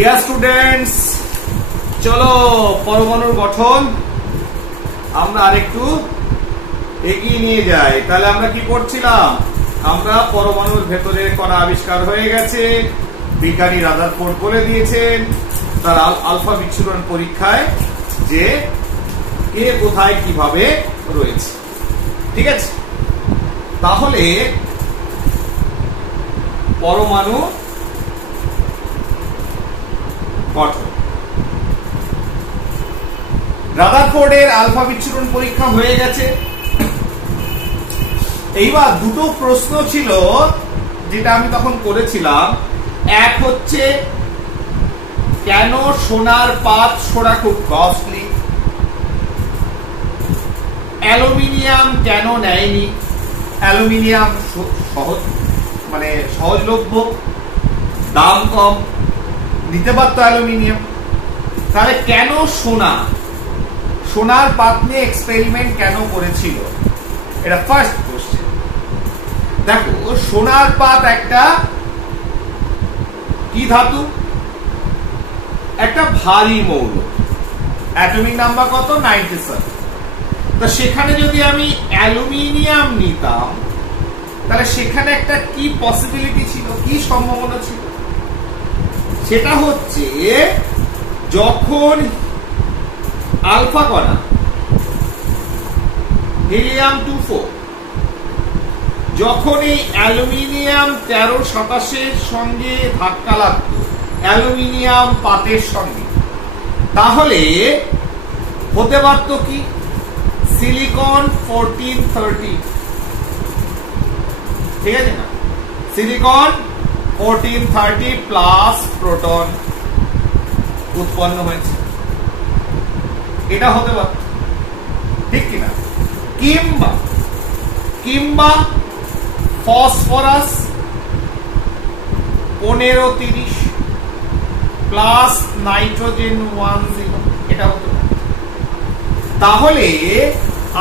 Dear students, চলো পরমাণুর গঠন আমরা আরেকটু এগিয়ে নিয়ে যাই। তাহলে আমরা কি করছিলাম? আমরা পরমাণুর ভেতরে কণা আবিষ্কার হয়ে গেছে, বিজ্ঞানী রাদারফোর্ড বলে দিয়েছেন তার আলফা বিচ্ছুরণ পরীক্ষায় যে কে কোথায় কিভাবে রয়েছে। ঠিক আছে, তাহলে পরমাণু গঠন, রাদারফোর্ডের আলফা বিচ্ছুরণ পরীক্ষা হয়ে গেছে। এইবার দুটো প্রশ্ন ছিল যেটা আমি তখন করেছিলাম। এক হচ্ছে, কেন সোনার পাত সোনা খুব কস্টলি? অ্যালুমিনিয়াম কেন নেয়নি? অ্যালুমিনিয়াম সহজলভ্য, দাম কম, নিতে পারত অ্যালুমিনিয়াম। তাহলে কেন সোনার পাত নিয়ে এক্সপেরিমেন্ট কেন করেছিল? এটা ফার্স্ট কোশ্চেন। দেখো, সোনার পাত একটা কি ধাতু? একটা ভারী মৌল। অ্যাটমিক নাম্বার কত? 97। তো সেখানে যদি আমি অ্যালুমিনিয়াম নিতাম তাহলে সেখানে একটা কি পসিবিলিটি ছিল, কি সম্ভাবনা ছিল? সেটা হচ্ছে যখন আলফা কণা হিলিয়াম 24 যখন এই অ্যালুমিনিয়াম 1327 সঙ্গে ধাক্কা লাগতো অ্যালুমিনিয়াম পাতের সঙ্গে, তাহলে হতে পারত কি সিলিকন 1430। ঠিক আছে না? সিলিকন 1430 প্লাস প্রোটন উৎপন্ন হয়েছে, এটা হতে পারত। ঠিক কিনা? কিংবা ফসফরাস 1530 প্লাস নাইট্রোজেন 10, এটা হতে পারে। তাহলে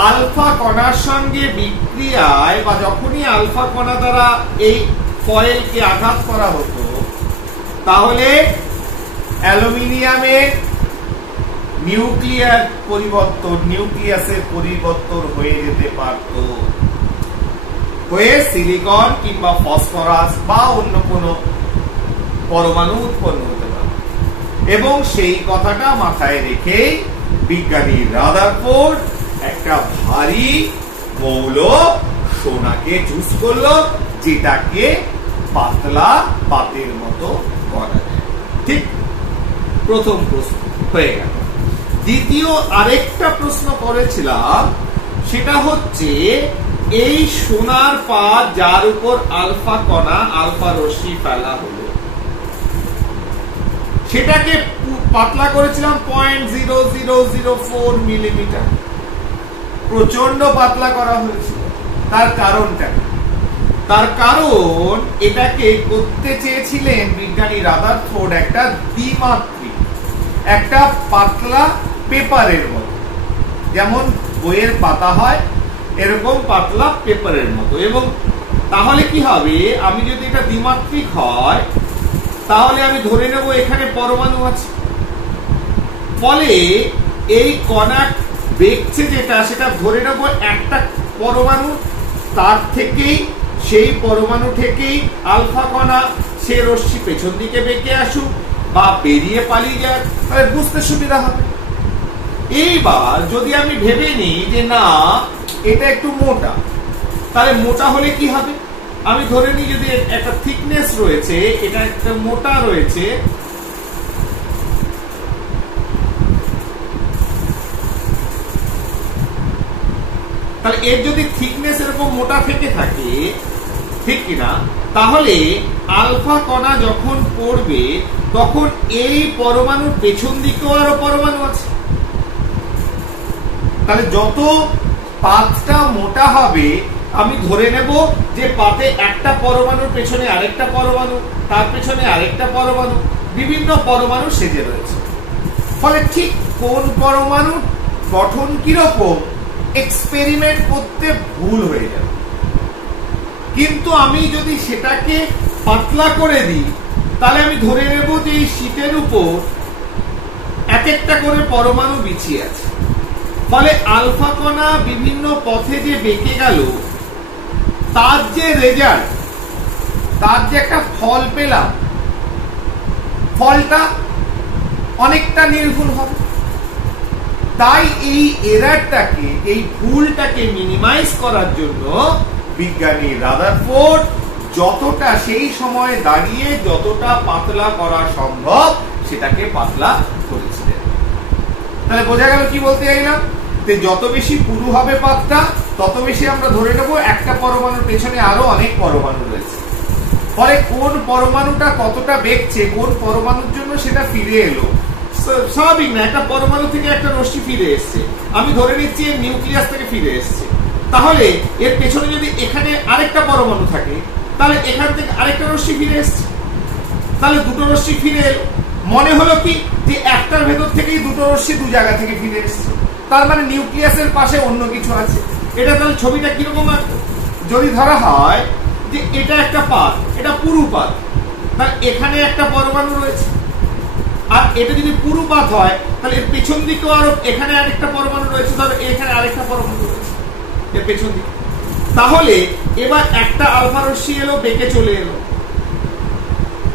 আলফা কণার সঙ্গে বিক্রিয়ায় বা যখনই আলফা কণা দ্বারা এই ফয়েলকে আঘাত করা হতো, তাহলে অ্যালুমিনিয়ামের নিউক্লিয়াসের পরিবর্তন হয়ে যেতে পারত, হয়ে সিলিকন কিংবা ফসফরাস বা অন্য কোনো পরমাণু উৎপন্ন হতে পারে। এবং সেই কথাটা মাথায় রেখে বিজ্ঞানী রাদারফোর্ড একটা ভারী মৌল সোনাকে চুজ করলো, যেটাকে পাতলা পাতের মতো করা যায়। ঠিক, প্রথম প্রশ্ন হয়ে গেল। দ্বিতীয় আরেকটা প্রশ্ন করেছিলাম, সেটা হচ্ছে এই সোনার পাত যার উপর আলফা কণা আলফা রশ্মি ফেলা হলো, সেটাকে পাতলা করেছিলাম 0.0004 মিলিমিটার, প্রচন্ড পাতলা করা হয়েছিল। তার কারণটা, তার কারণ এটাকে করতে চেয়েছিলেন বিজ্ঞানী রাদারফোর্ড একটা দ্বিমাত্রিক, একটা পাতলা পেপারের মতো, যেমন বইয়ের পাতা হয় এরকম পাতলা পেপারের মতো। এবং তাহলে কি হবে, আমি যদি এটা দ্বিমাত্রিক হয় তাহলে আমি ধরে নেব এখানে পরমাণু আছে, ফলে এই কণা বেঁকছে যেটা, সেটা ধরে নেব একটা পরমাণু, তার থেকেই সেই পরমাণু থেকেই আলফা কণা সে রশ্মি পেছন দিকে বেঁকে আসুক বা বেরিয়ে পালিয়ে যাক, তাহলে বুঝতে সুবিধা হবে। এইবার যদি আমি ভেবে নিই যে না এটা একটু মোটা, তাহলে মোটা হলে কি হবে? আমি ধরে নিই যদি একটা থিকনেস রয়েছে, এটা একটা মোটা রয়েছে, তাহলে এর যদি থিকনেস এরকম মোটা থেকে থাকে, ঠিক কিনা, তাহলে আলফা কণা যখন পড়বে তখন এই পরমাণুর পেছন দিকেও আরো পরমাণু আছে। তাহলে যত পাতটা মোটা হবে আমি ধরে নেব যে পাতে একটা পরমাণুর পেছনে আরেকটা পরমাণু, তার পেছনে আরেকটা পরমাণু, বিভিন্ন পরমাণু সেজে রয়েছে। ফলে ঠিক কোন পরমাণুর গঠন কিরকম এক্সপেরিমেন্ট করতে ভুল হয়ে যাবে। কিন্তু আমি যদি সেটাকে পাতলা করে দিই তাহলে আমি ধরে নেব যে এই শীটের উপর এক একটা করে পরমাণু বিছিয়ে আছে, ফলে আলফা কণা বিভিন্ন পথে যে বেঁকে গেল তার যে রেজাল্ট, তার যে একটা ফল পেলাম, ফলটা অনেকটা নির্ভুল হবে। তাই এই এরারটাকে, এই ভুলটাকে মিনিমাইজ করার জন্য বিজ্ঞানী রাদারফোর্ড যতটা সেই সময় দাঁড়িয়ে যতটা পাতলা করা সম্ভব সেটাকে পাতলা করেছিলেন। তাহলে বোঝা গেল কি বলতে চাইলাম, যে যত বেশি পুরু হবে পাতটা তত বেশি আমরা ধরে নেব একটা পরমাণুর পেছনে আরো অনেক পরমাণু রয়েছে। ফলে কোন পরমাণুটা কতটা বেগছে, কোন পরমাণুর জন্য সেটা ফিরে এলো, স্বাভাবিক না, একটা পরমাণু থেকে একটা রশ্মি ফিরে এসছে, আমি ধরে নিচ্ছি এর নিউক্লিয়াস থেকে ফিরে এসছে, তাহলে এর পেছনে যদি এখানে আরেকটা পরমাণু থাকে তাহলে এখান থেকে আরেকটা রশ্মি ফিরে এসছে, তাহলে দুটো রশ্মি ফিরে এলো। মনে হলো কি যে একটার ভেতর থেকেই দুটো রশ্মি দু জায়গা থেকে ফিরে এসছে, তার মানে নিউক্লিয়াসের পাশে অন্য কিছু আছে। এটা তাহলে ছবিটা কিরকম আসবে, যদি ধরা হয় যে এটা একটা পাত, এটা পুরু পাত, তাহলে এখানে একটা পরমাণু রয়েছে, আর এটা যদি পুরু পাত হয় তাহলে এর পেছন দিকেও আরো এখানে আরেকটা পরমাণু রয়েছে, ধরো এখানে আরেকটা পরমাণু রয়েছে এর পেছন দিকে। তাহলে এবার একটা আলফা রশ্মি এলো, বেঁকে চলে এলো,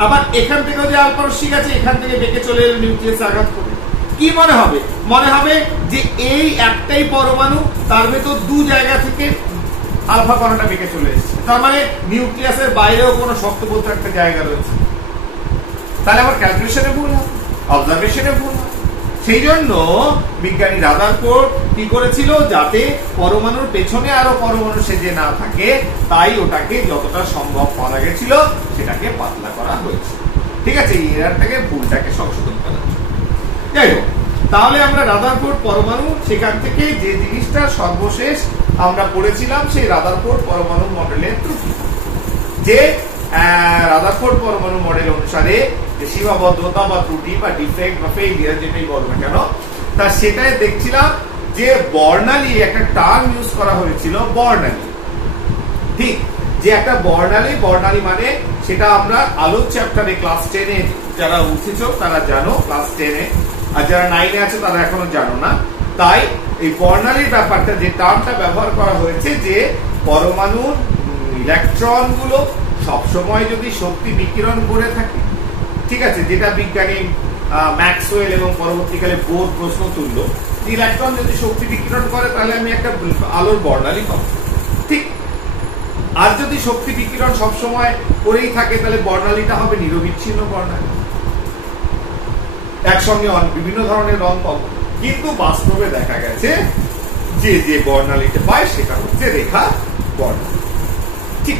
আবার এখান থেকেও যে আলফা রশ্মি আছে এখান থেকে বেঁকে চলে এলো, নিউক্লিয়াসে আঘাত করে। কি মনে হবে, মনে হবে যে এই একটাই পরমাণু, তার ভেতর দু জায়গা থেকে আলফা কণাটা বেঁকে চলে এসেছে, তার মানে নিউক্লিয়াসের বাইরেও কোনো শক্ত বলতে একটা জায়গা রয়েছে। তাহলে আমার ক্যালকুলেশনে ভুল হবে, অবজারভেশনে ভুল হবে। সেই জন্য বিজ্ঞানী রাদারফোর্ড কি করেছিল, যাতে পরমাণুর পেছনে আরো পরমাণু সেজে না থাকে, তাই ওটাকে যতটা সম্ভব করা গেছিল সেটাকে পাতলা করা হয়েছে। ঠিক আছে, এই এরারটাকে, ভুলটাকে সংশোধন করা। যাই হোক, তাহলে আমরা রাদারফোর্ড পরমাণু, সেখান থেকে যে জিনিসটা সর্বশেষ আমরা পড়েছিলাম সেই রাদারফোর্ড পরমাণু মডেলের ত্রুটি, যে রাদারফোর্ড পরমাণু মডেল অনুসারে যে সীমাবদ্ধতা বা ত্রুটি বা ডিফেক্ট বা ফেইলিয়ার যেটাই বলো না কেন, তা সেটাই দেখছিলাম যে বর্ণালী, একটা টার্ম ইউজ করা হয়েছিল বর্ণালী। ঠিক, যে একটা বর্ণালী মানে সেটা আমরা আলোর চ্যাপ্টারে ক্লাস 10-এ যারা উঠেছো তারা জানো, ক্লাস 10-এ, আর যারা 9-এ আছে তারা এখনো জানো না। তাই এই বর্ণালীর ব্যাপারটা, যে টার্মটা ব্যবহার করা হয়েছে, যে পরমাণুর ইলেকট্রন গুলো সবসময় যদি শক্তি বিকিরণ করে থাকে, ঠিক আছে, যেটা বিজ্ঞানী ম্যাক্সওয়েল এবং পরবর্তীকালে বোর প্রশ্ন তুলল, ইলেকট্রন যদি শক্তি বিকিরণ করে তাহলে আমি একটা আলোর বর্ণালী পাবো। ঠিক, আর যদি শক্তি বিকিরণ সবসময় করেই থাকে তাহলে বর্ণালীটা হবে নিরবিচ্ছিন্ন বর্ণালী, একসঙ্গে বিভিন্ন ধরনের রং পাবো। কিন্তু বাস্তবে দেখা গেছে যে যে বর্ণালীতে পায় সেটা হচ্ছে রেখা বর্ণালী। ঠিক,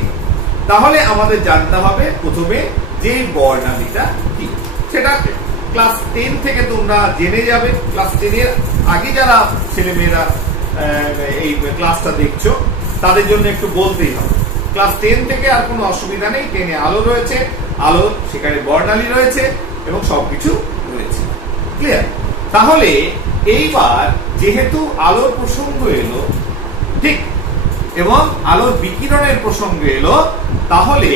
তাহলে আমাদের জানতে হবে প্রথমে যে বর্ণালীটা কি, সেটা ক্লাস 10 থেকে তোমরা জেনে যাবে। ক্লাস 10-এর আগে যারা ছেলেমেয়েরা এই ক্লাসটা দেখছো তাদের জন্য একটু বলতেই হবে, ক্লাস 10 থেকে আর কোনো অসুবিধা নেই, 10-এ আলো রয়েছে, আলো সেখানে বর্ণালী রয়েছে এবং সবকিছু রয়েছে। ক্লিয়ার? তাহলে এইবার যেহেতু আলোর প্রসঙ্গ এলো, ঠিক, এবং আলোর বিকিরণের প্রসঙ্গ এলো, তাহলে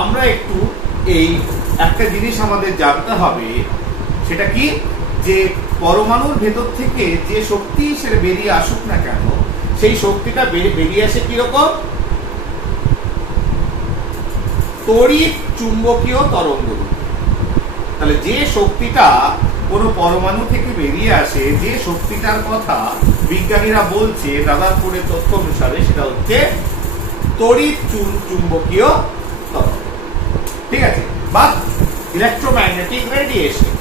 আমরা একটু এই একটা জিনিস আমাদের জানতে হবে, সেটা কি, যে পরমাণুর ভেতর থেকে যে শক্তি সেটা বেরিয়ে আসুক না কেন, সেই শক্তিটা বেরিয়ে আসে কিরকম, তড়িৎ চুম্বকীয় তরঙ্গ। তাহলে যে শক্তিটা কোন পরমাণু থেকে বেরিয়ে আসে, যে শক্তিটার কথা বিজ্ঞানীরা বলছে রাদারফোর্ডের তথ্য অনুসারে, সেটা হচ্ছে তড়িৎ চুম্বকীয় তরঙ্গ। ঠিক আছে, বা ইলেকট্রোম্যাগনেটিক রেডিয়েশন,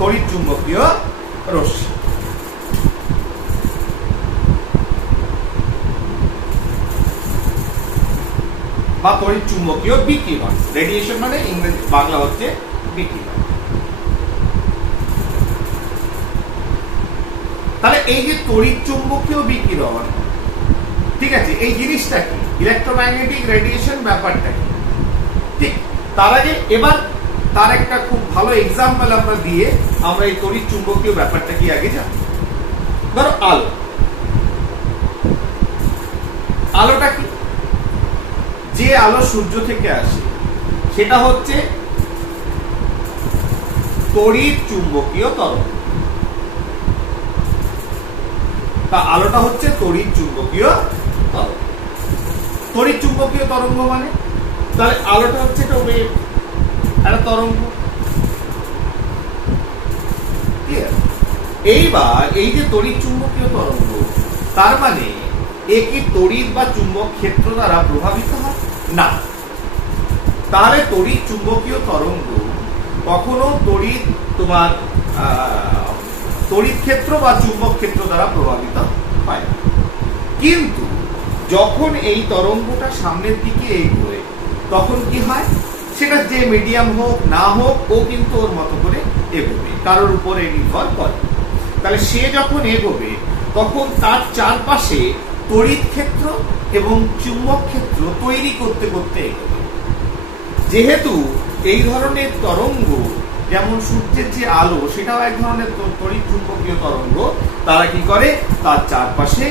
তড়িৎ চুম্বকীয় রশ্মি। বা তড়িৎ চুম্বকীয় বিকিরণ। রেডিয়েশন মানে ইংরেজি, বাংলা হচ্ছে বিকিরণ। তাহলে এই যে তড়িৎ চুম্বকীয় বিকিরণ, ঠিক আছে, এই জিনিসটা কি, ইলেকট্রোম্যাগনেটিক রেডিয়েশন ব্যাপারটা কি, ঠিক, তার আগে এবার তার একটা খুব ভালো এক্সাম্পল আমরা দিয়ে আমরা এই তড়িৎ চুম্বকীয় ব্যাপারটা কি আগে জানি। ধরো আলো, আলোটা কি, যে আলো সূর্য থেকে আসে সেটা হচ্ছে তড়িৎ চুম্বকীয় তরঙ্গ। তা আলোটা হচ্ছে তড়িৎ চুম্বকীয় তরঙ্গ। তড়িৎ চুম্বকীয় তরঙ্গ মানে তাহলে আলোটা হচ্ছে একটা ওয়েভ, একটা তরঙ্গ। এইবার এই যে তড়িৎ চুম্বকীয় তরঙ্গ, তার মানে এ কি তড়িৎ বা চুম্বক ক্ষেত্র দ্বারা প্রভাবিত হয় না। তাহলে তড়িৎ চুম্বকীয় তরঙ্গ কখনো তড়িৎ ক্ষেত্র বা চুম্বক ক্ষেত্র দ্বারা প্রভাবিত হয় না। কিন্তু যখন এই তরঙ্গটা সামনের দিকে এগোয় তখন কি হয়, সেটা যে মিডিয়াম হোক না হোক ও কিন্তু ওর মতো করে এগোবে, কারোর উপরে নির্ভর করে। তাহলে সে যখন এগোবে তখন তার চারপাশে তড়িৎ ক্ষেত্র এবং চুম্বক ক্ষেত্র তৈরি করতে করতে এগোবে। যেহেতু এই ধরনের তরঙ্গ, যেমন সূর্যের যে আলো, সেটাও এক ধরনের তড়িৎ চুম্বকীয় তরঙ্গ, তারা কি করে তার চারপাশে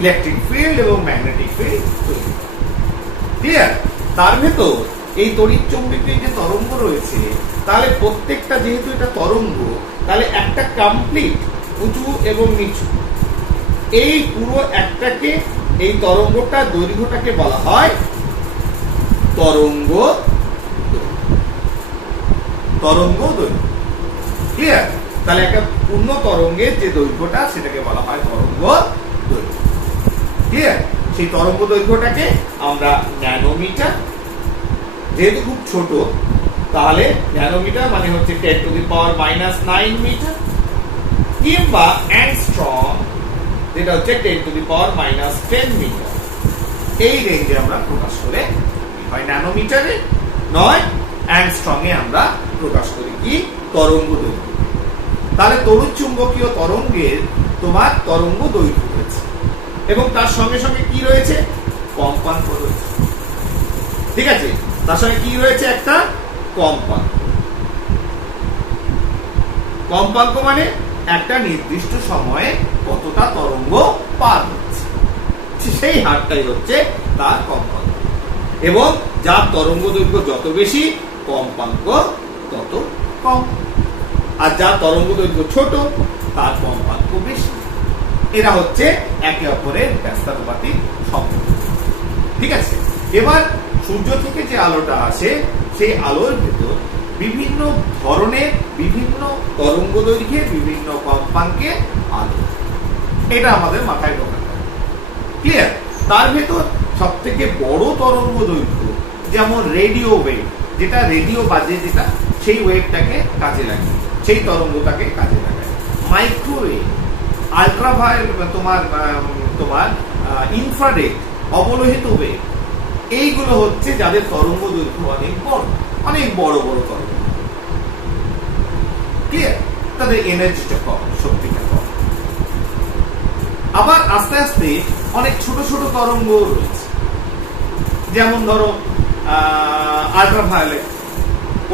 ইলেকট্রিক ফিল্ড এবং ম্যাগনেটিক ফিল্ড তৈরি করে। ক্লিয়ার? তার ভেতর এই তড়িৎ চুম্বকীয় যে তরঙ্গ রয়েছে, তাহলে প্রত্যেকটা যেহেতু এটা তরঙ্গ, তাহলে একটা কমপ্লিট উঁচু এবং নিচু, এই পুরো একটাকে, এই তরঙ্গটা দৈর্ঘ্যটাকে বলা হয় তরঙ্গ দৈর্ঘ্য। ক্লিয়ার? তাহলে একটা পূর্ণ তরঙ্গের যে দৈর্ঘ্যটা, সেটাকে বলা হয় তরঙ্গ দৈর্ঘ্য। ক্লিয়ার? সেই তরঙ্গ দৈর্ঘ্যটাকে আমরা ন্যানোমিটার, যেহেতু খুব ছোট, তাহলে ন্যানোমিটার মানে হচ্ছে 10⁻⁹ মিটার, কিংবা অ্যাংস্ট্রম, যেটা হচ্ছে 10⁻⁻10 মিটার। এই রেঞ্জে আমরা প্রকাশ করে, হয় ন্যানোমিটারে নয় অ্যাংস্ট্রমে আমরা প্রকাশ করি কি তরঙ্গ দৈর্ঘ্য। তাহলে তড়িৎ চুম্বকীয় তরঙ্গের তোমার তরঙ্গ দৈর্ঘ্য রয়েছে, এবং তার সঙ্গে সঙ্গে কি রয়েছে, কম্পাঙ্ক রয়েছে। ঠিক আছে? তার সঙ্গে কি রয়েছে, একটা কম্পাঙ্ক। কম্পাঙ্ক মানে একটা নির্দিষ্ট সময়ে কতটা তরঙ্গ পার হচ্ছে, সেই হারটাই হচ্ছে তার কম্পাঙ্ক। এবং যার তরঙ্গ দৈর্ঘ্য যত বেশি, কম্পাঙ্ক তত কম। আর যার তরঙ্গ দৈর্ঘ্য ছোট, তার কম্পাঙ্ক বেশি। এরা হচ্ছে একে অপরের ব্যস্তানুপাতিক সম্পর্ক। ঠিক আছে? এবার সূর্য থেকে যে আলোটা আসে, সেই আলোর ভেতর বিভিন্ন ধরনের, বিভিন্ন তরঙ্গ দৈর্ঘ্যে, বিভিন্ন কম্পাঙ্কে আলো, এটা আমাদের মাথায় ঢোকাতে হবে। ক্লিয়ার? তার ভেতর সব থেকে বড় তরঙ্গ দৈর্ঘ্য, যেমন রেডিও ওয়েভ, যেটা রেডিও বাজে, যেটা সেই ওয়েভটাকে কাজে লাগে, সেই তরঙ্গটাকে কাজে লাগায়। মাইক্রোওয়েভ, আল্ট্রাভায়োলেট, তোমার ইনফ্রারেড, অবলোহিত ওয়েভ, এইগুলো হচ্ছে যাদের তরঙ্গ দৈর্ঘ্য অনেক বড় বড় তরঙ্গ। ক্লিয়ার? তাদের এনার্জিটা কম, শক্তিটা কম। আবার আস্তে আস্তে অনেক ছোট ছোট তরঙ্গ রয়েছে, যেমন ধরো আল্ট্রাভায়োলেট,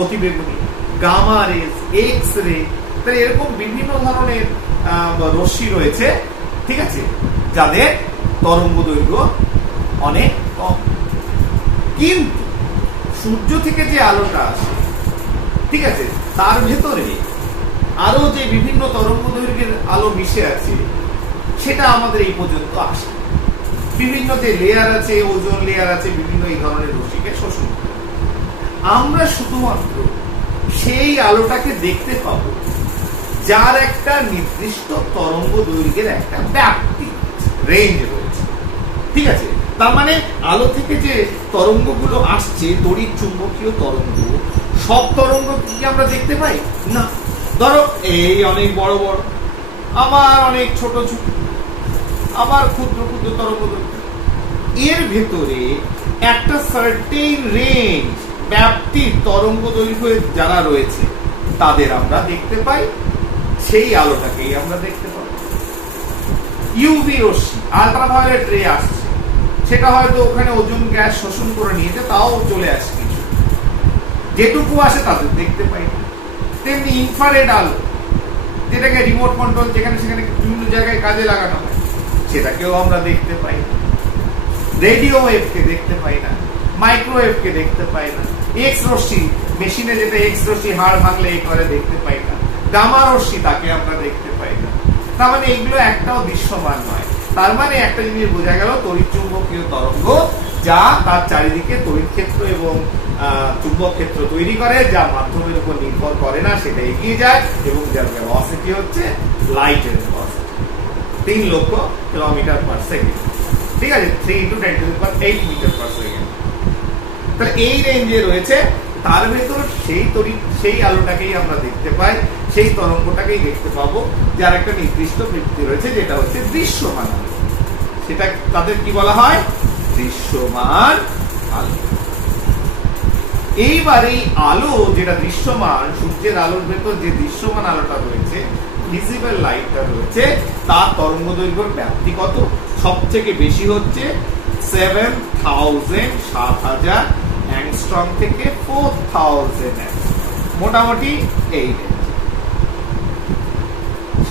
অতিবেগুনি, গামা রেজ, এক্স রে, এরকম বিভিন্ন ধরনের রশ্মি রয়েছে। ঠিক আছে? যাদের তরঙ্গ দৈর্ঘ্য অনেক কম। কিন্তু সূর্য থেকে যে আলোটা আসে, ঠিক আছে, তার ভেতরে আরো যে বিভিন্ন তরঙ্গ দৈর্ঘ্যের আলো মিশে আছে, সেটা আমাদের এই পর্যন্ত আসে। বিভিন্ন যে লেয়ার আছে, ওজোন লেয়ার আছে, বিভিন্ন এই ধরনের রশ্মিকে শোষণ করে। আমরা শুধুমাত্র সেই আলোটাকে দেখতে পাবো যার একটা নির্দিষ্ট তরঙ্গ দৈর্ঘ্যের একটা ব্যাপ্তি, রেঞ্জ রয়েছে। ঠিক আছে? তার মানে আলো থেকে যে তরঙ্গগুলো আসছে, তড়িৎ চুম্বকীয় তরঙ্গ, সব তরঙ্গ কি আমরা দেখতে পাই না। ধরো এই অনেক বড় বড়, আবার অনেক ছোট ছোট, আবার ক্ষুদ্র ক্ষুদ্র তরঙ্গ দৈর্ঘ্য। এর ভেতরে একটা সার্টেন রেঞ্জ, ব্যাপ্তির তরঙ্গ দৈর্ঘ্য যারা রয়েছে, তাদের আমরা দেখতে পাই, সেই আলোটাকেই আমরা দেখতে পাই। ইউভি রশ্মি, আল্ট্রাভায়োলেট রে আসছে, সেটা হয়তো ওখানে ওজোন গ্যাস শোষণ করে নিয়েছে, তাও চলে আসছে কিছু, যেটুকু আসে তাদের দেখতে পাই না। তেমনি ইনফ্রারেড আলো, যেটাকে রিমোট কন্ট্রোল, যেখানে সেখানে বিভিন্ন জায়গায় কাজে লাগানো হয়, সেটাকেও আমরা দেখতে পাই না। রেডিও ওয়েভকে দেখতে পাই না। মাইক্রোওয়েভ কে দেখতে পাই না, এক্স রশ্মি মেশিনে যেটা এক্স রশ্মি হাড় ভাঙলে এই করে দেখতে পাই না, গামা রশ্মি তাকে আমরা দেখতে পাই না। তার মানে এগুলো একটাও দৃশ্যমান নয়। তার মানে একটা জিনিস বোঝা গেল, তড়িৎচুম্বকীয় তরঙ্গ যা তার চারিদিকে তড়িৎ ক্ষেত্র এবং চুম্বক ক্ষেত্র তৈরি করে, যা মাধ্যমের উপর নির্ভর করে না, সেটা এগিয়ে যায় এবং যার ভেলোসিটি হচ্ছে লাইটের ভেলোসিটি 3 লক্ষ কিলোমিটার পার সেকেন্ড। ঠিক আছে, 3 × 10⁸ মিটার পার সেকেন্ড। তাহলে এই রেঞ্জে রয়েছে, তার ভেতর সেই আলোটাকেই আমরা দেখতে পাই, সেই তরঙ্গটাকেই দেখতে পাবো, যার একটা নির্দিষ্ট বৃত্তি রয়েছে, যেটা হচ্ছে দৃশ্যমান আলো। সেটা তাদের কি বলা হয়? দৃশ্যমান আলো। এইবার এই আলো যেটা দৃশ্যমান, সূর্যের আলোর ভেতর যে দৃশ্যমান আলোটা রয়েছে, ভিজিবল লাইটটা রয়েছে, তার তরঙ্গ দৈর্ঘ্যের ব্যাপ্তি কত? সবথেকে বেশি হচ্ছে 7000 অ্যাংস্ট্রম থেকে 4000 মোটামুটি এই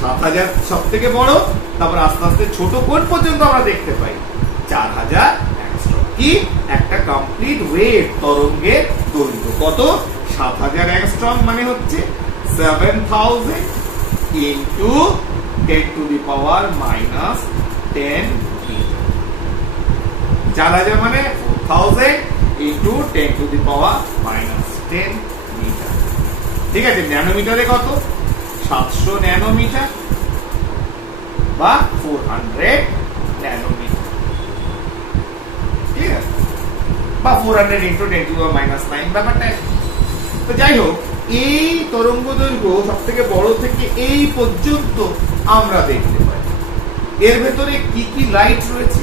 7000 সব থেকে বড়, তারপর আস্তে আস্তে ছোট কোণ পর্যন্ত আমরা দেখতে পাই 4000 অ্যাংস্ট্রম। কি একটা কমপ্লিট ওয়েভ তরঙ্গের দৈর্ঘ্য কত? 7000 অ্যাংস্ট্রম মানে হচ্ছে 7000 ইনটু 10⁻⁻10 মিটার। 4000 মানে 4000 ইনটু 10⁻⁻10 মিটার। ঠিক আছে, ন্যানোমিটারে কত? 700 ন্যানোমিটার বা 400 ন্যানোমিটার। ঠিক আছে, বা 400 ইনটু 10⁻⁹ ব্যাপারটা। তো যাই হোক, এই তরঙ্গ দৈর্ঘ্য সব থেকে বড় থেকে এই পর্যন্ত আমরা দেখতে পাই। এর ভেতরে কি কি লাইট রয়েছে,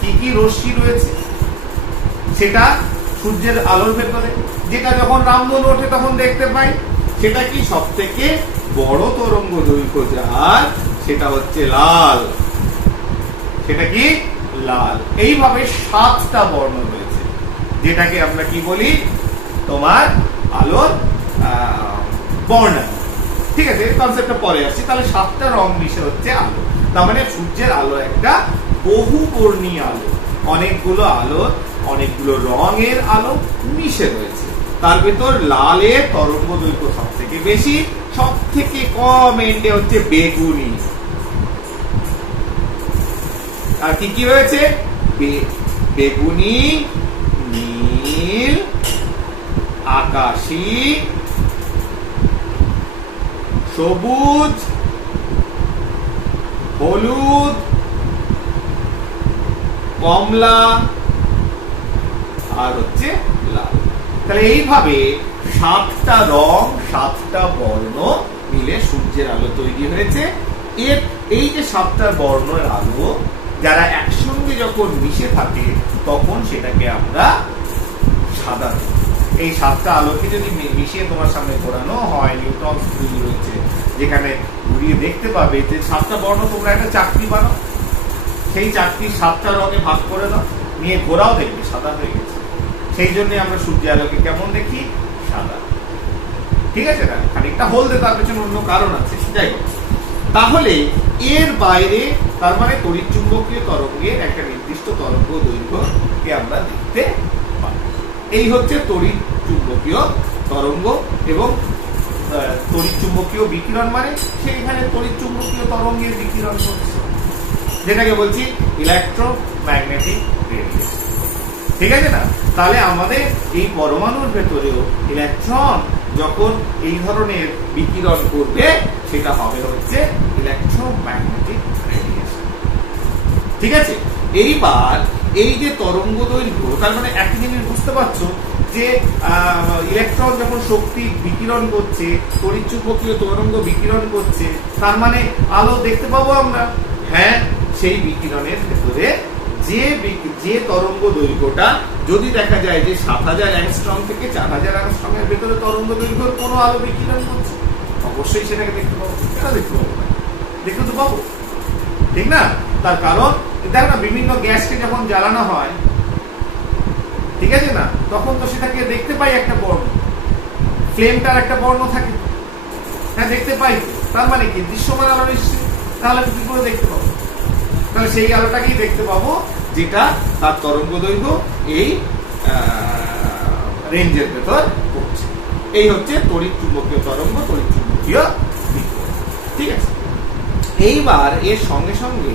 কি কি রশ্মি রয়েছে, সেটা সূর্যের আলোর ভেতরে যেটা যখন রামধনু ওঠে তখন দেখতে পাই। সেটা কি সব থেকে বড় তরঙ্গ দৈর্ঘ্য যার, সেটা হচ্ছে লাল। সেটা কি? লাল। এইভাবে 7টা বর্ণ রয়েছে, যেটাকে আমরা কি বলি? তোমার আলোর বর্ণালী। ঠিক আছে, এই কনসেপ্টটা পরে আসছে। তাহলে 7টা রং মিশে হচ্ছে আলো। তার মানে সূর্যের আলো একটা বহুবর্ণী আলো, অনেকগুলো আলো, অনেকগুলো রঙের আলো মিশে রয়েছে। তার ভেতর লালের তরঙ্গ দৈর্ঘ্য সব থেকে বেশি, সব থেকে কম এন্ডে হচ্ছে বেগুনি। আর কি কি রয়েছে? বেগুনি, নীল, আকাশী, সবুজ, হলুদ, কমলা আর হচ্ছে লাল। তাহলে এইভাবে 7টা রং, 7টা বর্ণ মিলে সূর্যের আলো তৈরি হয়েছে। এই যে 7টা বর্ণের আলো যারা একসঙ্গে যখন মিশে থাকে, তখন সেটাকে আমরা সাদা। এই 7টা আলোকে যদি মিশিয়ে তোমার সামনে ঘোরানো হয়, নিউটন তৈরি রয়েছে, যেখানে ঘুরিয়ে দেখতে পাবে যে 7টা বর্ণ, তোমরা একটা চাকতি বানাও, সেই চাকতি 7টা রঙে ভাগ করে দাও, নিয়ে ঘোরাও, দেখবে সাদা হয়ে গেছে। সেই জন্য আমরা সূর্যের আলোকে কেমন দেখি? সাদা। ঠিক আছে না? খানিকটা হলদে, তার পেছনে অন্য কারণ আছে। যাই হোক, তাহলে এর বাইরে তার মানে তড়িৎচুম্বকীয় তরঙ্গের একটা নির্দিষ্ট তরঙ্গ দৈর্ঘ্যকে আমরা দেখতে পাই। এই হচ্ছে তড়িৎচুম্বকীয় তরঙ্গ। এবং তড়িৎচুম্বকীয় বিকিরণ মানে সেইখানে তড়িৎচুম্বকীয় তরঙ্গের বিকিরণ হচ্ছে, যেটাকে বলছি ইলেকট্রোম্যাগনেটিক রেডিয়েশন। ঠিক আছে না? তাহলে আমাদের এই পরমাণুর ভেতরেও ইলেকট্রন যখন এই ধরনের বিকিরণ করবে, সেটা হবে হচ্ছে ইলেকট্রোম্যাগনেটিক রেডিয়েশন। ঠিক আছে, এইবার এই যে তরঙ্গ দৈর্ঘ্য, তার মানে একই জিনিস বুঝতে পারছো যে ইলেকট্রন যখন শক্তি বিকিরণ করছে, তড়িৎচুম্বকীয় তরঙ্গ বিকিরণ করছে, তার মানে আলো দেখতে পাবো আমরা। হ্যাঁ, সেই বিকিরণের ভেতরে যে তরঙ্গ দৈর্ঘ্যটা যদি দেখা যায় যে 7000 অ্যাংস্ট্রম থেকে 4000 অ্যাংস্ট্রম এর ভেতরে তরঙ্গ দৈর্ঘ্যের কোনো আলো বিকিরণ করছে, অবশ্যই সেটাকে দেখতে পাবো। কেন দেখতে পাবো? দেখতে তো পাবো, ঠিক না? তার কারণ দেখ না, বিভিন্ন গ্যাসকে যখন জ্বালানো হয়, ঠিক আছে না, তখন তো সেটাকে দেখতে পাই একটা বর্ণ, ফ্লেমটার একটা বর্ণ থাকে। হ্যাঁ, দেখতে পাই। তার মানে কি? দৃশ্যমান আলো নিশ্চয়ই। তাহলে কি করে দেখতে পাবো? তাহলে সেই আলোটাকেই দেখতে পাবো, যেটা তার তরঙ্গ দৈর্ঘ্য এই রেঞ্জের ভেতর পড়ছে। এই হচ্ছে তড়িৎ চুম্বকীয় তরঙ্গ, তড়িৎ চুম্বকীয় বিকিরণ। ঠিক আছে, এইবার এর সঙ্গে সঙ্গে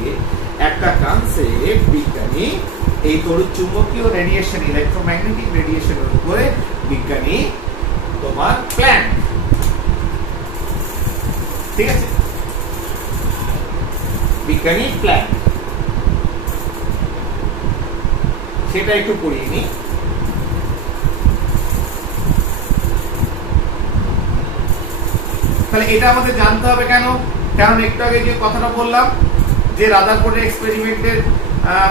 একটা কনসেপ্ট বিজ্ঞানী এই তড়িৎ চুম্বকীয় রেডিয়েশন, ইলেকট্রোম্যাগনেটিক রেডিয়েশনের উপরে বিজ্ঞানী তোমার প্ল্যাঙ্ক, ঠিক আছে, বিজ্ঞানী প্ল্যাঙ্ক, সেটা একটু পড়িয়ে নি। তাহলে এটা আমাদের জানতে হবে কেন? কারণ একটু আগে যে কথাটা বললাম যে রাদারফোর্ডের এক্সপেরিমেন্টের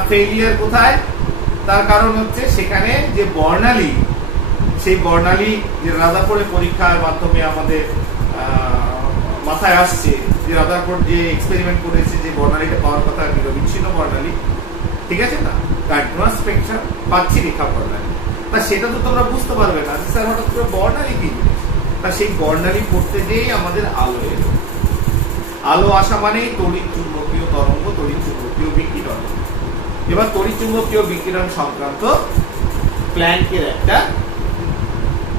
ফেইলিয়ার কোথায়, তার কারণ হচ্ছে সেখানে যে বর্ণালী, সেই বর্ণালী যে রাদারফোর্ডের পরীক্ষার মাধ্যমে আমাদের মাথায় আসছে যে রাদারফোর্ড যে এক্সপেরিমেন্ট করেছে, যে বর্ণালীটা পাওয়ার কথা নিরবিচ্ছিন্ন বর্ণালী, ঠিক আছে না, কন্টিনিউয়াস স্পেকট্রাম পাচ্ছি রেখা বর্ণালী, তা সেটা তো তোমরা বুঝতে পারবে না স্যার হঠাৎ করে বর্ণালী কি জিনিস। তা সেই বর্ণালী পড়তে যেই আমাদের আলো এলো, আলো আসা মানেই তড়িৎ চুম্বকীয় তরঙ্গ, তড়িৎ চুম্বকীয় বিকিরণ। এবার তড়িৎ চুম্বকীয় বিকিরণ সংক্রান্ত প্ল্যাঙ্কের একটা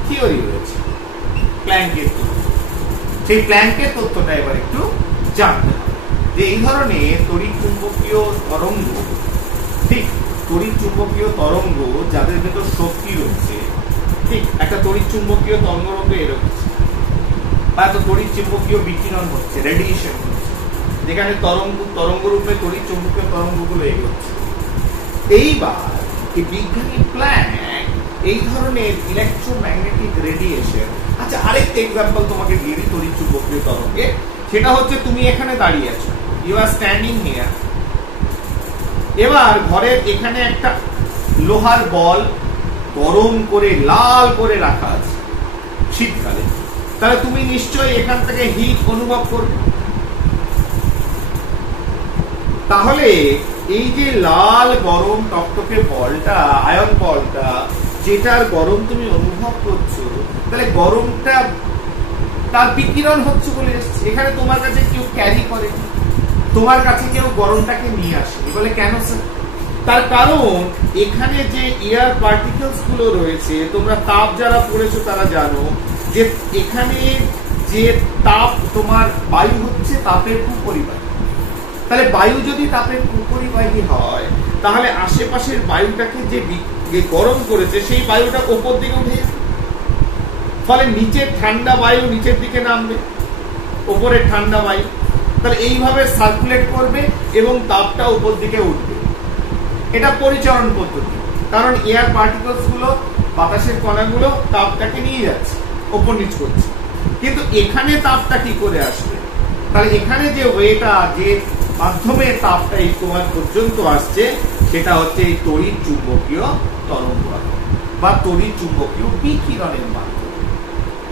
থিওরি রয়েছে, প্ল্যাঙ্কের তত্ত্ব। সেই প্ল্যাঙ্কের তত্ত্বটা এবার একটু জানতে হবে যে এই ধরনের তড়িৎ চুম্বকীয় তরঙ্গ, ঠিক, তড়িৎ চুম্বকীয় তরঙ্গ যাদের ভেতর শক্তি রয়েছে, ঠিক, একটা তড়িৎ চুম্বকীয় তরঙ্গ এরকম, বা তো তড়িৎ চুম্বকীয় বিকিরণ হচ্ছে, রেডিয়েশন হচ্ছে, যেখানে তরঙ্গ রূপে তড়িৎ চুম্বকীয় তরঙ্গগুলো এগোচ্ছে। এইবার এই বিজ্ঞানী প্ল্যাঙ্ক এই ধরনের ইলেকট্রোম্যাগনেটিক রেডিয়েশন, আচ্ছা আরেকটা এক্সাম্পল তোমাকে দিয়ে দিই তড়িৎ চুম্বকীয় তরঙ্গে, সেটা হচ্ছে তুমি এখানে দাঁড়িয়ে আছো, ইউ আর স্ট্যান্ডিং হিয়ার। এবার ঘরের এখানে একটা লোহার বল গরম করে লাল করে রাখা আছে শীতকালে, তাহলে তুমি নিশ্চয়ই এখান থেকে হিট অনুভব করবে। তাহলে এই যে লাল গরম টকটকে বলটা, আয়ন বলটা, যেটার গরম তুমি অনুভব করছো, তাহলে গরমটা তার বিকিরণ হচ্ছে বলে এসছে, এখানে তোমার কাছে কেউ ক্যারি করে, তোমার কাছে কেউ গরমটাকে নিয়ে আসে। বলে কেন স্যার? তার কারণ এখানে যে এয়ার পার্টিকেলস গুলো রয়েছে, তোমরা তাপ যারা পড়েছো তারা জানো যে এখানে যে তাপ তোমার বায়ু হচ্ছে তাপের কুপরিবাহী। তাহলে বায়ু যদি তাপের কুপরিবাহী হয়, তাহলে আশেপাশের বায়ুটাকে যে গরম করেছে সেই বায়ুটা উপর দিকে উঠে, ফলে নিচের ঠান্ডা বায়ু নিচের দিকে নামবে, উপরে ঠান্ডা বায়ু, তাহলে এইভাবে সার্কুলেট করবে এবং তাপটা উপর দিকে উঠবে। এটা পরিচরণ পদ্ধতি, কারণ এয়ার পার্টিকেলস গুলো, বাতাসের কণাগুলো তাপটাকে নিয়ে যাচ্ছে, উপর নিচ করছে, কিন্তু এখানে তাপটা কি করে আসবে? তাহলে এখানে যে ওয়েটা, যে মাধ্যমে তাপটা এই তোমার পর্যন্ত আসছে, সেটা হচ্ছে এই তড়িৎ চুম্বকীয় তরঙ্গ বা তড়িৎ চুম্বকীয় বিকিরণের মাধ্যমে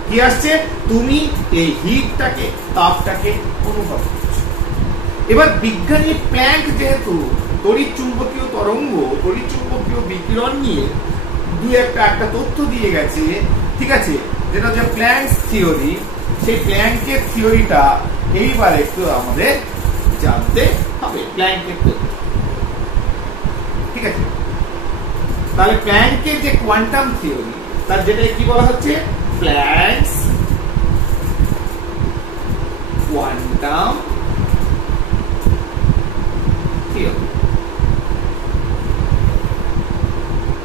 কি আসছে, তুমি এই হিটটাকে, তাপটাকে অনুভব করছো। এবার বিজ্ঞানী প্ল্যাঙ্ক যেহেতু তড়িৎ চুম্বকীয় তরঙ্গ, তড়িৎ চুম্বকীয় বিকিরণ নিয়ে একটা তথ্য দিয়ে গেছে, ঠিক আছে, যেটা হচ্ছে প্ল্যাঙ্কস থিওরি, সেই প্ল্যাঙ্কের থিওরিটা এইবার একটু আমাদের জানতে হবে, প্ল্যাঙ্কের তথ্য, ঠিক আছে। তাহলে প্ল্যাঙ্কের যে কোয়ান্টাম থিওরি, তার যেটা কি বলা হচ্ছে, প্ল্যাঙ্কস কোয়ান্টাম থিওরি।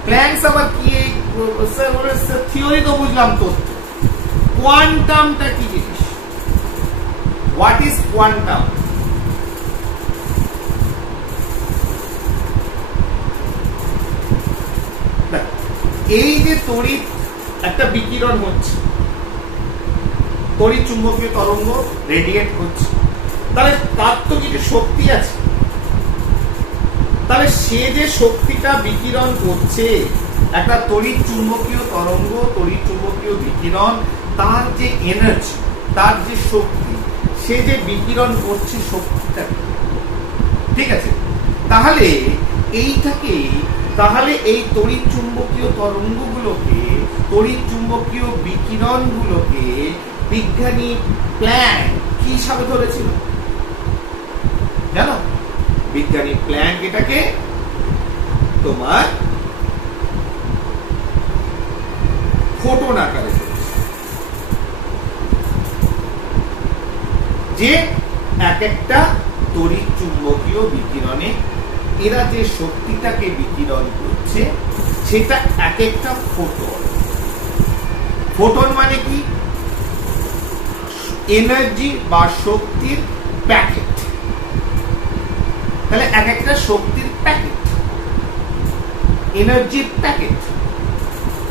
প্ল্যাঙ্কস আবার কি? স্যার থিওরি তো বুঝলাম, তথ্য। কোয়ান্টামটা কি জিনিস? What is quantum? এই যে তড়িৎ একটা বিকিরণ হচ্ছে, তড়িৎ চুম্বকীয় তরঙ্গ রেডিয়েট হচ্ছে, তাহলে তার তো কিছু শক্তি আছে, তাহলে সে যে শক্তিটা বিকিরণ করছে, একটা তড়িৎ চুম্বকীয় তরঙ্গ, তড়িৎ চুম্বকীয় বিকিরণ, তার যে এনার্জি, তার যে শক্তি, সে যে বিকিরণ করছে শক্তিটা, ঠিক আছে। তাহলে এইটাকে, তাহলে এই তড়িৎ চুম্বকীয় তরঙ্গগুলোকে, তড়িৎ চুম্বকীয় বিকিরণগুলোকে বিজ্ঞানী প্ল্যাঙ্ক কি হিসাবে ধরেছিল জানো? বিজ্ঞানী প্ল্যাঙ্ক এটাকে তোমার ফোটন আকারে চলছে, যে এক একটা তড়িৎ চুম্বকীয় বিকিরণে এরা যে শক্তিটাকে বিকিরণ করছে সেটা এক একটা ফোটন। ফোটন মানে কি? এনার্জি বা শক্তির প্যাকেট। তাহলে এক একটা শক্তির প্যাকেট, এনার্জি প্যাকেট।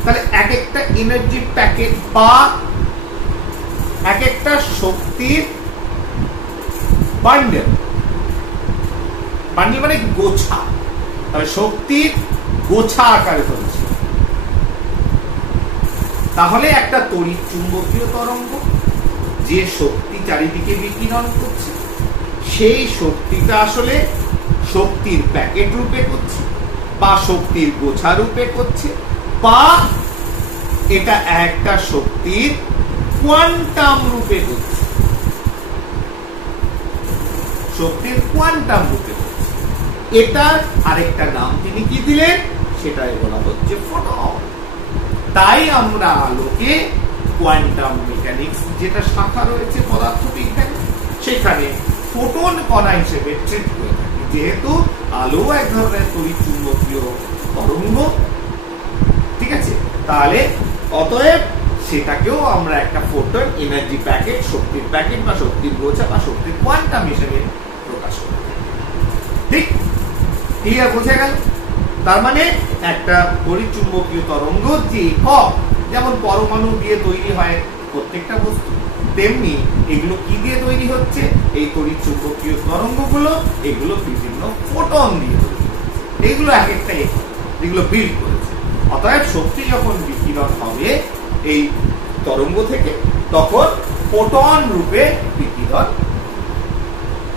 তাহলে এক একটা এনার্জি প্যাকেট বা এক একটা শক্তির বান্ডেল। বান্ডেল মানে গোছা। তাহলে শক্তির গোছা আকারে চলছে। তাহলে একটা তড়িৎ চুম্বকীয় তরঙ্গ যে শক্তি চারিদিকে বিকিরণ করছে, সেই শক্তিটা আসলে শক্তির প্যাকেট রূপে করছে বা শক্তির গোছা রূপে করছে, বা এটা একটা শক্তির কোয়ান্টাম রূপে করছে, শক্তির কোয়ান্টাম রূপে করছে। এটার আরেকটা নাম তিনি কি দিলেন? সেটাই বলা হচ্ছে ফোটন। তাই আমরা আলোকে কোয়ান্টাম মেকানিক্স যেটা শাখা রয়েছে পদার্থবিজ্ঞান, সেখানে ফোটন কণা হিসেবে ট্রিট করে থাকি, যেহেতু আলো এক ধরনের তড়িৎ চুম্বকীয় তরঙ্গ। ঠিক আছে, তাহলে অতএব সেটাকেও আমরা একটা ফোটন, এনার্জি প্যাকেট, শক্তির প্যাকেট বা শক্তির গোছা বা শক্তির কোয়ান্টাম হিসেবে প্রকাশ করি। ঠিক ক্লিয়ার? বোঝা গেল? তার মানে একটা তড়িৎ চুম্বকীয় তরঙ্গ যে একক, যেমন পরমাণু দিয়ে তৈরি হয় প্রত্যেকটা বস্তু, তেমনি এগুলো কি দিয়ে তৈরি হচ্ছে? এই তড়িৎ চুম্বকীয় তরঙ্গগুলো এগুলো বিভিন্ন ফোটন দিয়ে তৈরি হচ্ছে। এইগুলো এক একটা একক যেগুলো বিল্ড করেছে। অতএব শক্তি যখন বিকিরণ হবে এই তরঙ্গ থেকে, তখন ফোটন রূপে বিকিরণ।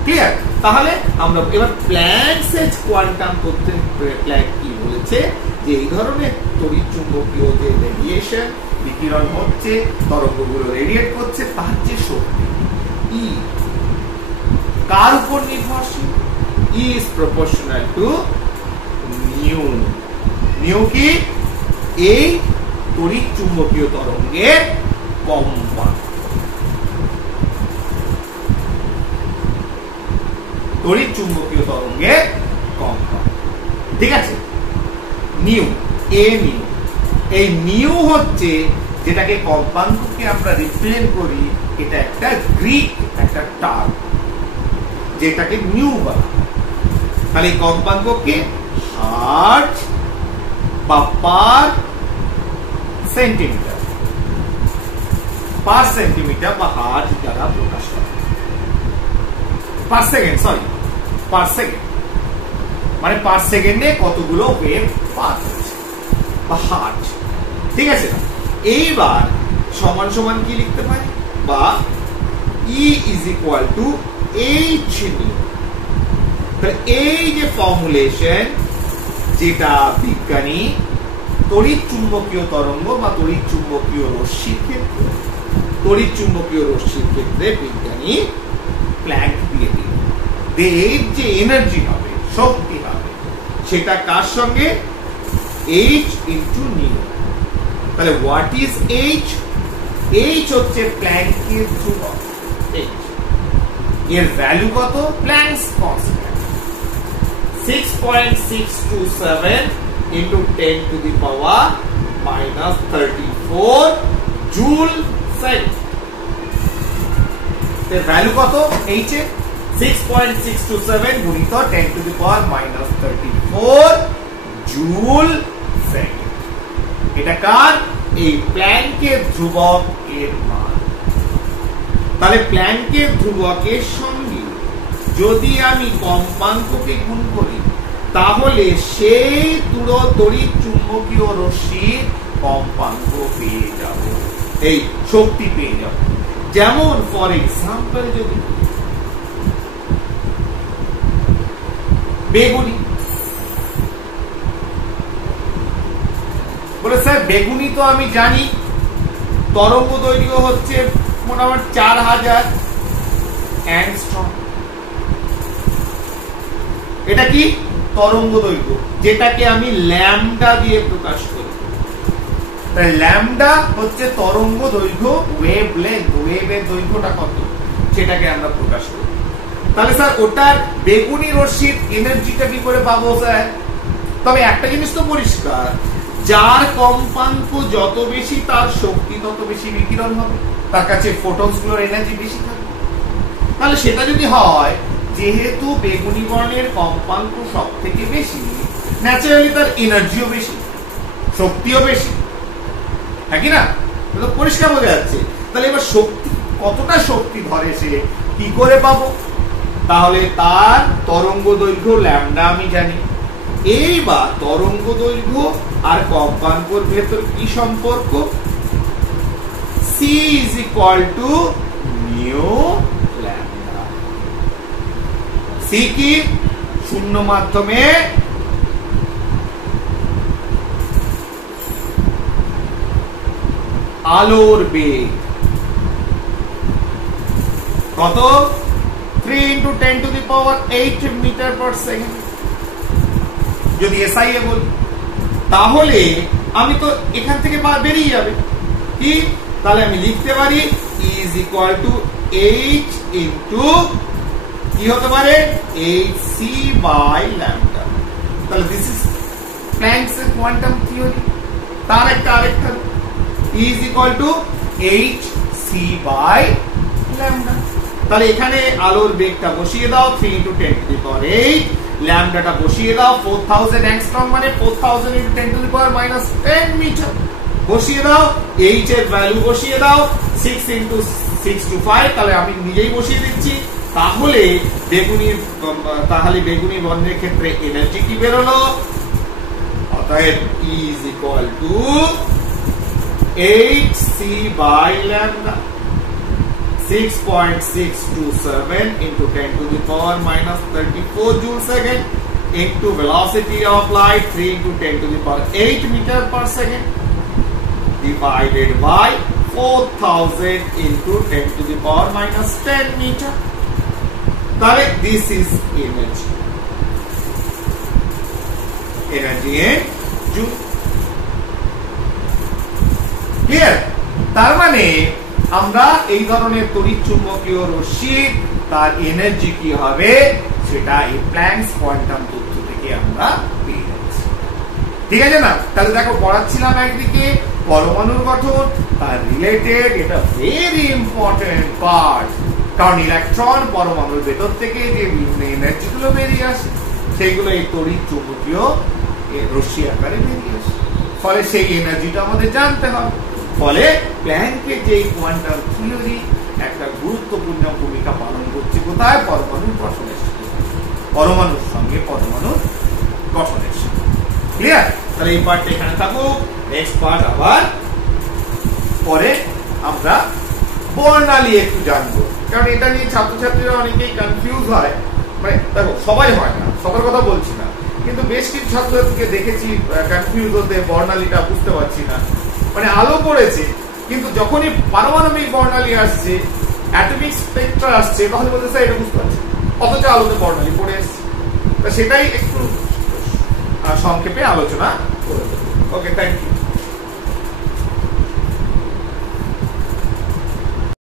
ক্লিয়ার? তাহলে আমরা এবার প্ল্যাঙ্কস কোয়ান্টাম তত্ত্বের প্ল্যাঙ্ক কি বলেছে, যে এই ধরনের তড়িৎ চুম্বকীয় যে রেডিয়েশন বিকিরণ হচ্ছে, তরঙ্গগুলো রেডিয়েট করছে, তার যে শক্তি ই কার উপর নির্ভরশীল? E is proportional to nu. Nu কি? এই তড়িৎ চুম্বকীয় তরঙ্গের কম্পাঙ্ক। তড়িৎ চুম্বকীয় তরঙ্গের কম্পাঙ্ক। ঠিক আছে? New, a new. এই নিউ হচ্ছে যেটাকে কম্পাঙ্ককে আমরা রিপ্রেজেন্ট করি, এটা একটা গ্রিক একটা টার্ম, যেটাকে নিউ বলা হয়। তাহলে এই কম্পাঙ্ককে হার্জ বা পার সেন্টিমিটার, পার সেন্টিমিটার বা হার্জ দ্বারা প্রকাশ করা। Per second, sorry, per second মানে পার সেকেন্ডে কতগুলো ওয়েভ পাস হচ্ছে, বা হার্জ। ঠিক আছে? এইবার সমান সমান কি লিখতে পারি? বা E is equal to H nu. এই যে ফর্মুলেশন, যেটা বিজ্ঞানী তড়িৎ চুম্বকীয় তরঙ্গ বা তড়িৎ চুম্বকীয় রশ্মির ক্ষেত্রে, তড়িৎ চুম্বকীয় রশ্মির ক্ষেত্রে বিজ্ঞানী প্ল্যাঙ্ক দিয়ে দিল। এর যে এনার্জি হবে, শক্তি হবে, সেটা কার সঙ্গে? H into new. তাহলে হোয়াট ইজ এইচ? এইচ হচ্ছে প্ল্যাঙ্কের ধ্রুবক। এর ভ্যালু কত? Planks constant 6.627 into 10 to the power minus 34 joule second. এর ভ্যালু কত? এইচ এর 6.627 গুণিত 10 to the power minus 34 joule second. এটা কার? এই প্ল্যাঙ্কের ধ্রুবক এর মান। তাহলে প্ল্যাঙ্কের ধ্রুবকের সঙ্গে যদি আমি কম্পাঙ্ককে গুণ করি, তাহলে সেই তড়িৎ চুম্বকীয় রশ্মির কম্পাঙ্ক পেয়ে যাব, এই শক্তি পেয়ে যাব। যেমন ফর এক্সাম্পল, যদি বেগুনি, বলে স্যার বেগুনি তো আমি জানি তরঙ্গ দৈর্ঘ্য হচ্ছে মোটামুটি 4000 অ্যাংস্ট্রম। এটা কি? তরঙ্গ দৈর্ঘ্য, যেটাকে আমি ল্যামডা দিয়ে প্রকাশ করি। ল্যামডা হচ্ছে তরঙ্গ দৈর্ঘ্য, ওয়েভ লেন্থ, ওয়েভের দৈর্ঘ্যটা কত সেটাকে আমরা প্রকাশ করি। তাহলে স্যার ওটার বেগুনি রশ্মির এনার্জিটা কি করে পাবো স্যার? তবে একটা জিনিস তো পরিষ্কার, যার কম্পাঙ্ক যত বেশি তার শক্তি তত বেশি বিকিরণ হবে, তার কাছে ফোটনস গুলোর এনার্জি বেশি থাকবে। তাহলে সেটা যদি হয়, যেহেতু বেগুনি বর্ণের কম্পাঙ্ক সব থেকে বেশি, ন্যাচারালি তার এনার্জিও বেশি, শক্তিও বেশি, হ্যাঁ কি না? পরিষ্কার বোঝা যাচ্ছে। তাহলে এবার শক্তি কতটা শক্তি ধরে সে কি করে পাবো? তাহলে তার তরঙ্গ দৈর্ঘ্য ল্যামডা আমি জানি। এইবার তরঙ্গ দৈর্ঘ্য আর কম্পাঙ্কর ভেতর কি সম্পর্ক? C is equal to mu lambda। C কি? শূন্য মাধ্যমে আলোর বেগ কত? 3 into 10 to the power 8 metre per second. যদি SI এ বলি তাহলে আমি তো এখান থেকে বেরিয়ে যাবে কি? তাহলে আমি লিখতে পারি E is equal to H into কি হতে পারে? hc by lambda। তাহলে দিস ইজ প্ল্যাঙ্কস এর কোয়ান্টাম থিওরি, তার একটা আরেকটা E is equal to hc by lambda। তাহলে এখানে আলোর বেগটা বসিয়ে দাও 3 into 10 to the power 8, ল্যামডাটা বসিয়ে দাও 4000 অ্যাংস্ট্রম মানে 4000 into 10 to the power minus 10 metre বসিয়ে দাও, h এর ভ্যালু বসিয়ে দাও 6 into 6 to 5, তাহলে আমি নিজেই বসিয়ে দিচ্ছি। তাহলে বেগুনি বর্ণের ক্ষেত্রে এনার্জি কি বেরোলো? অতএব E is equal to hc by lambda 6.627 into 10 to the power minus 34 joule second into velocity of light 3 into 10 to the power 8 meter per second divided by 4000 into 10 to the power minus 10 meter। তাহলে this is energy in joule। Clear? তার মানে আমরা এই ধরনের তড়িৎ চুম্বকীয় রশ্মি তার energy কি হবে সেটা এই প্ল্যাঙ্কস কোয়ান্টাম তথ্য থেকে আমরা পেয়ে যাচ্ছি। ঠিক আছে না? তাহলে দেখো পড়াচ্ছিলাম একদিকে পরমাণুর গঠন, তার রিলেটেড, এটা ভেরি ইম্পর্টেন্ট পার্ট, কারণ ইলেকট্রন পরমাণুর ভেতর থেকে যে বিভিন্ন এনার্জি গুলো বেরিয়ে আসে সেইগুলো এই তড়িৎ চুম্বকীয় রশ্মি আকারে বেরিয়ে আসে, ফলে সেই এনার্জিটা আমাদের জানতে হবে। ফলে প্ল্যাঙ্কের যে কোয়ান্টাম থিওরি একটা গুরুত্বপূর্ণ ভূমিকা পালন করছে কোথায়? পরমাণুর গঠনের সাথে, পরমাণুর সঙ্গে পরমাণুর গঠনের সাথে। ক্লিয়ার? তাহলে এই পার্টটা এখানে থাকুক, নেক্সট পার্ট আবার পরে আমরা বর্ণালী একটু জানবো, কারণ এটা নিয়ে ছাত্রছাত্রীরা অনেকেই কনফিউজ হয়। মানে দেখো সবাই হয় না, সবার কথা বলছি না, কিন্তু বেশ কিছু ছাত্রছাত্রীকে দেখেছি কনফিউজ হতে, বর্ণালীটা বুঝতে পারছি না। মানে আলো পড়েছে কিন্তু যখনই পারমাণবিক বর্ণালী আসছে, অ্যাটমিক স্পেকট্রা আসছে, তখন বলতে স্যার এটা বুঝতে পারছি, অথচ আলোতে বর্ণালী পড়ে এসছে। সেটাই একটু সংক্ষেপে আলোচনা করে দেবো। ওকে, থ্যাংক ইউ।